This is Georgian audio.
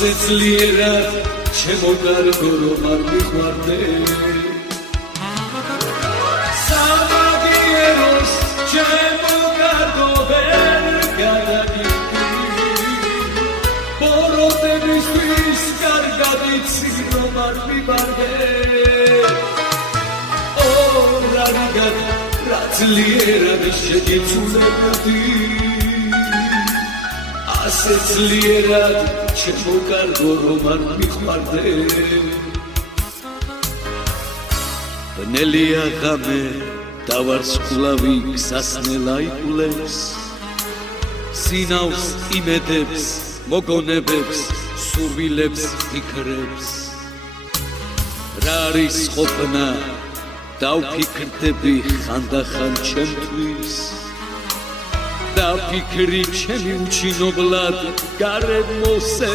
ასე ძლიერად ჩემო კარგო რომ არ მიყვარდე სამაგიეროს ჩემო კარგო ვერ გადაგიხდი ბოროტებისთვის კარგად იცი რომ არ მიყვარდე ორარიგად რა ძლიერად შეგიცულებდი ასე ძლიერად ჩემო კარგო რომ არ მიყვარდე ბნელია ღამე დავარსკვლავი გზასნელა იკვლევს სინავს იმედებს მოგონებებს სურვილებს ფიქრებს რა არის ყოფნა დავფიქრდები ხანდახან ჩემთვის და ფიქრი ჩემი უჩინებლად გარემოსე